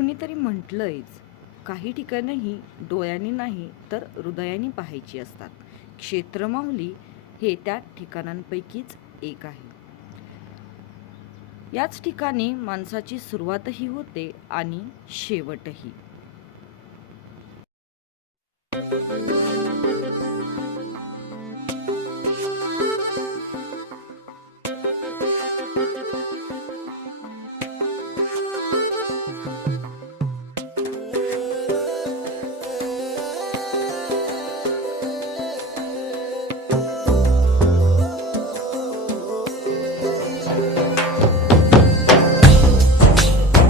कुणीतरी म्हटलंयच, काही ठिकाणं ही डोळ्यांनी नाही तर हृदयाने पाहायची असतात. क्षेत्रमाऊली हे त्या ठिकाणांपैकीच एक आहे. याच ठिकाणी माणसाची सुरुवातही होते आणि शेवटही.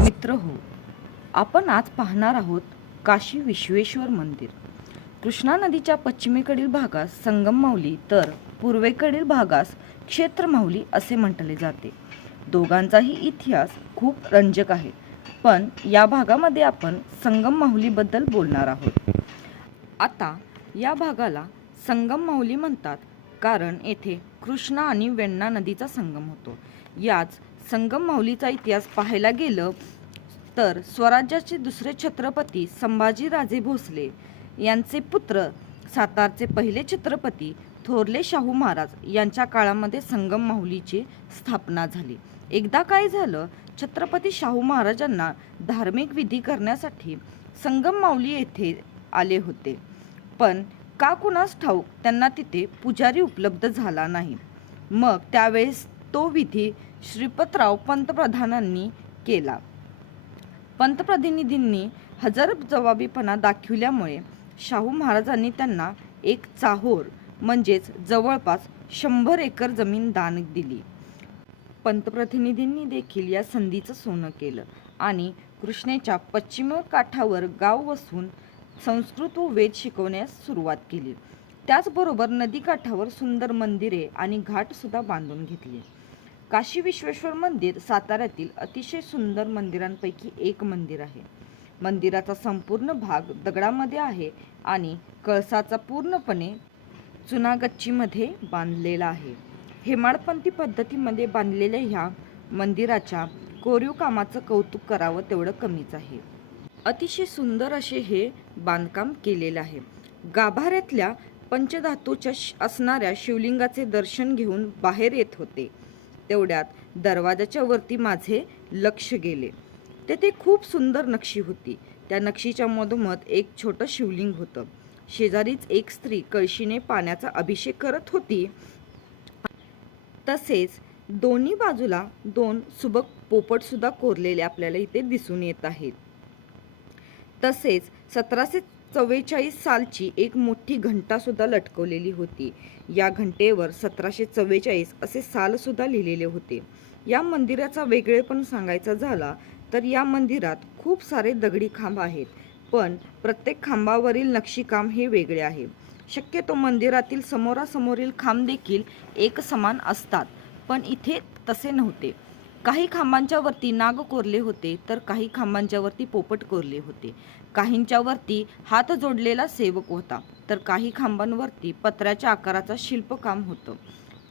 मित्रहो, आपण आज पाहणार आहोत काशी विश्वेश्वर मंदिर. कृष्णा नदीच्या पश्चिमेकडील भागास संगममाऊली तर पूर्वेकडील भागास क्षेत्रमाऊली असे म्हटले जाते. दोघांचाही इतिहास खूप रंजक आहे, पण या भागामध्ये आपण संगममाऊलीबद्दल बोलणार आहोत. आता या भागाला संगममाऊली म्हणतात कारण येथे कृष्णा आणि वेण्णा नदीचा संगम होतो. याच संगममाऊलीचा इतिहास पाहायला गेलं तर स्वराज्याचे दुसरे छत्रपती संभाजीराजे भोसले यांचे पुत्र सातारचे पहिले छत्रपती थोरले शाहू महाराज यांच्या काळामध्ये संगममाऊलीची स्थापना झाली. एकदा काय झालं, छत्रपती शाहू महाराजांना धार्मिक विधी करण्यासाठी संगममाऊली येथे आले होते, पण का कुणास ठाऊक त्यांना तिथे पुजारी उपलब्ध झाला नाही. मग त्यावेळेस तो विधी श्रीपतराव पंतप्रधानांनी केला. पंतप्रतिनिधींनी हजरजबाबीपणा दाखविल्यामुळे शाहू महाराजांनी त्यांना एक चाहोर म्हणजेच जवळपास 100 एकर जमीन दान दिली. पंतप्रतिनिधींनी देखील या संधीचं सोनं केलं आणि कृष्णेच्या पश्चिम काठावर गाव वसवून संस्कृत व वेद शिकवण्यास सुरुवात केली. त्याचबरोबर नदीकाठावर सुंदर मंदिरे आणि घाट सुद्धा बांधून घेतले. काशी विश्वेश्वर मंदिर साताऱ्यातील अतिशय सुंदर मंदिरांपैकी एक मंदिर आहे. मंदिराचा संपूर्ण भाग दगडामध्ये आहे आणि कळसाचा पूर्णपणे चुनागच्चीमध्ये बांधलेला आहे. हेमाडपंथी पद्धतीमध्ये बांधलेल्या ह्या मंदिराच्या कोरीव कामाचं कौतुक करावं तेवढं कमीच आहे. अतिशय सुंदर असे हे बांधकाम केलेलं आहे. गाभाऱ्यातल्या पंचधातूच्या असणाऱ्या शिवलिंगाचे दर्शन घेऊन बाहेर येत होते तेवढ्यात दरवाजाच्या वरती माझे लक्ष गेले. तेथे खूप सुंदर नक्षी होती. त्या नक्षीच्या मधोमध एक छोटं शिवलिंग होतं. शेजारीच एक स्त्री कळशीने पाण्याचा अभिषेक करत होती. तसेच दोन्ही बाजूला 2 सुबक पोपट सुद्धा कोरलेले आपल्याला इथे दिसून येत आहेत. तसेच 1744 सालची एक मोठी घंटा सुद्धा लटकवलेली होती. या घंटेवर 1744 असे साल सुद्धा लिहिलेले होते. या मंदिराचा वेगळेपण सांगायचा झाला तर या मंदिरात खूप सारे दगडी खांब आहेत, पण प्रत्येक खांबावरील नक्षीकाम हे वेगळे आहे. शक्यतो मंदिरातील समोरासमोरील खांब देखील एक समान असतात, पण इथे तसे नव्हते. काही खांबांच्या वरती नाग कोरले होते तर काही खांबांच्या वरती पोपट कोरले होते. काहींच्या वरती हात जोडलेला सेवक होता तर काही खांबांवरती पत्र्याच्या आकाराचा शिल्पकाम होतं.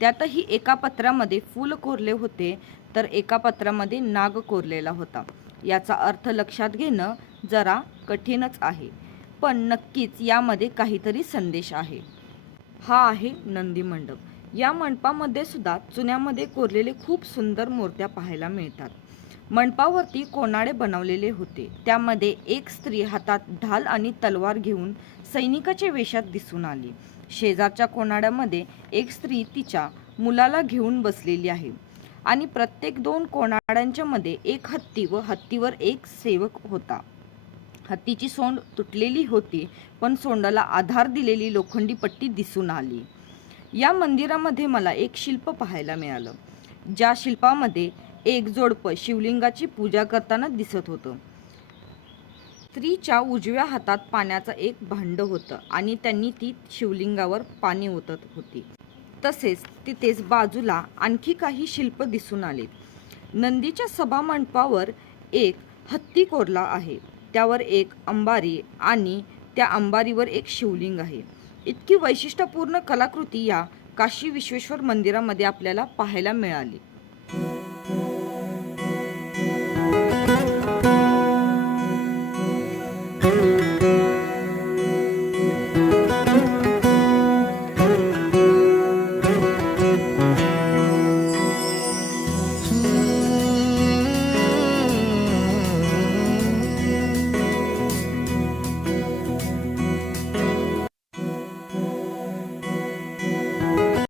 त्यातही एका पत्र्यामध्ये फूल कोरले होते तर एका पत्र्यामध्ये नाग कोरलेला होता. याचा अर्थ लक्षात घेणं जरा कठीणच आहे, पण नक्कीच यामध्ये काहीतरी संदेश आहे. हा आहे नंदी मंडप. या मंडपामध्ये सुद्धा चुन्यामध्ये कोरलेले खूप सुंदर मूर्त्या पाहायला मिळतात. मंडपावरती कोनाडे बनवलेले होते. त्यामध्ये एक स्त्री हातात ढाल आणि तलवार घेऊन सैनिकाच्या वेशात दिसून आली. शेजारच्या कोनाड्यामध्ये एक स्त्री तिच्या मुलाला घेऊन बसलेली आहे आणि प्रत्येक 2 कोनाड्यांच्या मध्ये एक हत्ती व हत्तीवर एक सेवक होता. हत्तीची सोंड तुटलेली होती, पण सोंडाला आधार दिलेली लोखंडी पट्टी दिसून आली. या मंदिरामध्ये मला एक शिल्प पाहायला मिळालं, ज्या शिल्पामध्ये एक जोडपं शिवलिंगाची पूजा करताना दिसत होतं. स्त्रीच्या उजव्या हातात पाण्याचं एक भांड होतं आणि त्यांनी ती शिवलिंगावर पाणी ओतत होती. तसेच तिथेच बाजूला आणखी काही शिल्प दिसून आले. नंदीच्या सभामंडपावर एक हत्ती कोरला आहे, त्यावर एक अंबारी आणि त्या अंबारीवर एक शिवलिंग आहे. इतकी वैशिष्ट्यपूर्ण कलाकृती या काशी विश्वेश्वर मंदिरामध्ये आपल्याला पाहायला मिळाली.